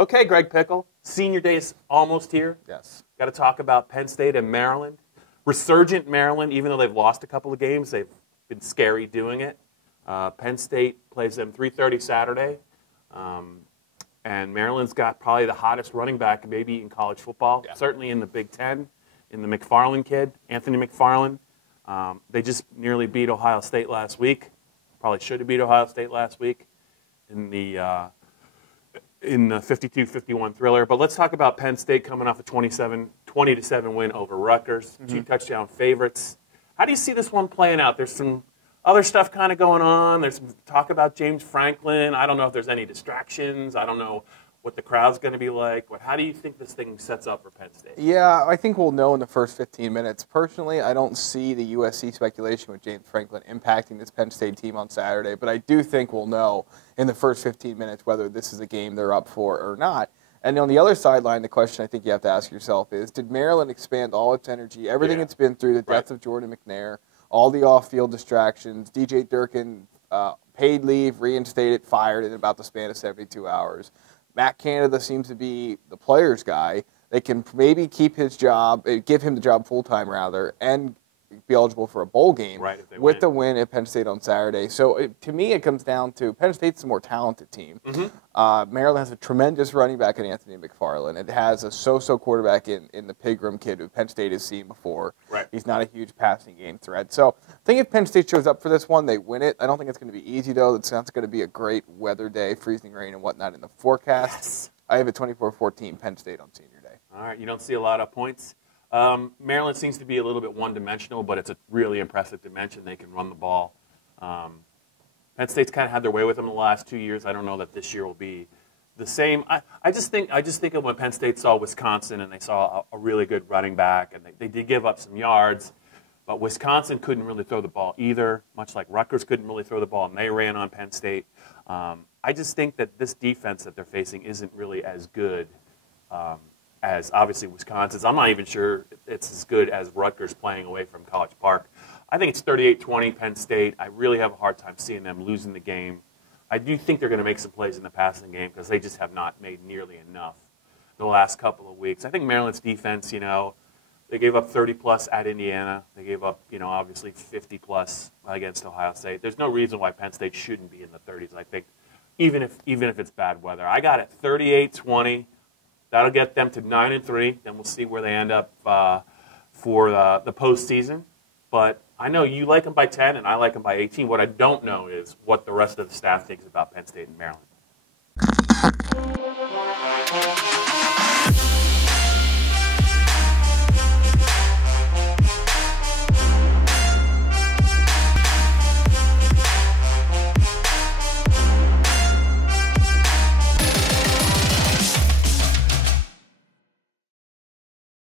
Okay, Greg Pickel, senior day is almost here. Yes. Got to talk about Penn State and Maryland. Resurgent Maryland, even though they've lost a couple of games, they've been scary doing it. Penn State plays them 3:30 Saturday. And Maryland's got probably the hottest running back maybe in college football, certainly in the Big Ten, in the McFarland kid, Anthony McFarland. They just nearly beat Ohio State last week. Probably should have beat Ohio State last week in the 52-51 thriller. But let's talk about Penn State coming off a 20-7 win over Rutgers, 2-touchdown favorites. How do you see this one playing out? There's some other stuff kind of going on. There's some talk about James Franklin. I don't know if there's any distractions. I don't know what the crowd's going to be like. But how do you think this thing sets up for Penn State? Yeah, I think we'll know in the first 15 minutes. Personally, I don't see the USC speculation with James Franklin impacting this Penn State team on Saturday, but I do think we'll know in the first 15 minutes whether this is a game they're up for or not. And on the other sideline, the question I think you have to ask yourself is, did Maryland expand all its energy, everything it's been through, the death of Jordan McNair, all the off-field distractions, DJ Durkin paid leave, reinstated, fired in about the span of 72 hours. Matt Canada seems to be the player's guy. They can maybe keep his job, give him the job full-time rather, and be eligible for a bowl game with the win at Penn State on Saturday. So to me, it comes down to Penn State's a more talented team. Maryland has a tremendous running back in Anthony McFarland. It has a so-so quarterback in the Pigram kid who Penn State has seen before. He's not a huge passing game threat. So I think if Penn State shows up for this one, they win it. I don't think it's going to be easy, though. It's not going to be a great weather day, freezing rain and whatnot in the forecast. I have a 24-14 Penn State on senior day. All right, you don't see a lot of points. Maryland seems to be a little bit one-dimensional, but it's a really impressive dimension. They can run the ball. Penn State's kind of had their way with them the last 2 years. I don't know that this year will be the same. I just think of when Penn State saw Wisconsin and they saw a really good running back, and they did give up some yards, but Wisconsin couldn't really throw the ball either, much like Rutgers couldn't really throw the ball, and they ran on Penn State. I just think that this defense that they're facing isn't really as good as obviously Wisconsin's. I'm not even sure it's as good as Rutgers playing away from College Park. I think it's 38-20 Penn State. I really have a hard time seeing them losing the game. I do think they're going to make some plays in the passing game because they just have not made nearly enough the last couple of weeks. I think Maryland's defense, they gave up 30-plus at Indiana. They gave up, obviously 50-plus against Ohio State. There's no reason why Penn State shouldn't be in the 30s, I think, even if it's bad weather. I got it 38-20. That'll get them to 9-3. Then we'll see where they end up for the postseason. But I know you like them by 10, and I like them by 18. What I don't know is what the rest of the staff thinks about Penn State and Maryland.